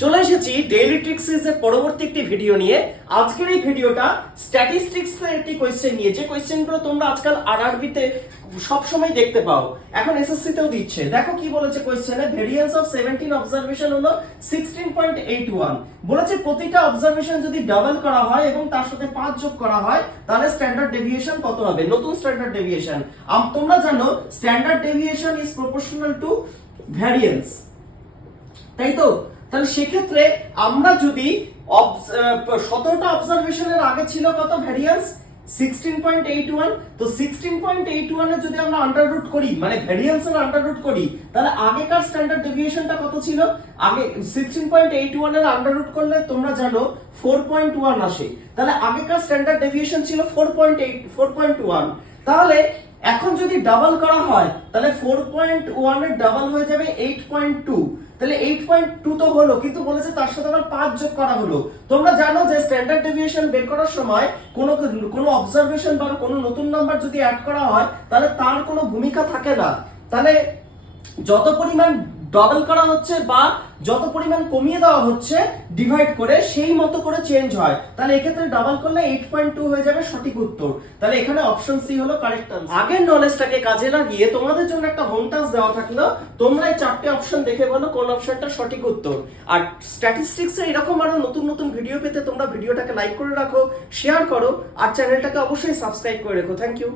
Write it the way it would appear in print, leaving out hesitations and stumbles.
চলে এসেছি daily tricks এর পরবর্তী একটি ভিডিও নিয়ে। আজকের এই ভিডিওটা স্ট্যাটিস্টিক্স এর একটি কোয়েশ্চেন নিয়ে, যে কোয়েশ্চেনগুলো তোমরা আজকাল আরআরবি তে সব সময় দেখতে পাও, এখন এসএসসি তেও দিচ্ছে। দেখো কি বলেছে কোয়েশ্চেনে, ভেরিয়েন্স অফ 17 অবজারভেশন হলো 16.81। বলেছে প্রতিটা অবজারভেশন যদি ডাবল করা হয় এবং তার সাথে 5 যোগ করা হয় তাহলে স্ট্যান্ডার্ড ডেভিয়েশন কত হবে, নতুন স্ট্যান্ডার্ড ডেভিয়েশন। তোমরা জানো standard deviation is proportional to variance, তাই তো? তাহলে সেক্ষেত্রে আমরা যদি 17টা অবজারভেশনের আগে ছিল কত ভ্যারিয়েন্স, 16.81। তো 16.81 এর যদি আমরা আন্ডার রুট করি, মানে ভ্যারিয়েন্স এর আন্ডার রুট করি, তাহলে আগেকার স্ট্যান্ডার্ড ডেভিয়েশনটা কত ছিল? আগে 16.81 এর আন্ডার রুট করলে তোমরা জানো 4.1 আসে। তাহলে আগেকার স্ট্যান্ডার্ড ডেভিয়েশন ছিল 4.1। তাহলে এখন যদি ডাবল করা হয় তাহলে 4.1 এর ডাবল হয়ে যাবে 8.2। তাহলে 8.2 তো হলো, কিন্তু বলেছে তার সাথে আবার 5 যোগ করা হলো। তোমরা জানো যে স্ট্যান্ডার্ড ডেভিয়েশন বের করার সময় কোনো অবজারভেশন বা কোনো নতুন নাম্বার যদি অ্যাড করা হয় তাহলে তার কোনো ভূমিকা থাকে না। তাহলে যত পরিমাণ ডাবল করা হচ্ছে বা যত পরিমাণ কমিয়ে দেওয়া হচ্ছে ডিভাইড করে, সেই মতো করে চেঞ্জ হয়। তাহলে এক্ষেত্রে ডাবল করলে 8.2 হয়ে যাবে সঠিক উত্তর। তাহলে এখানে অপশন সি হলো কারেক্ট আনসার। আগের নলেজটাকে কাজে লাগিয়ে তোমাদের জন্য একটা হোম টাস্ক দেওয়া থাকলো, তোমরা এই 4টে অপশন দেখে বলো কোন অপশনটা সঠিক উত্তর। আর স্ট্যাটিস্টিক্স এর এরকম আরো নতুন নতুন ভিডিও পেতে তোমরা ভিডিওটাকে লাইক করে রাখো, শেয়ার করো, আর চ্যানেলটাকে অবশ্যই সাবস্ক্রাইব করে রাখো। Thank you.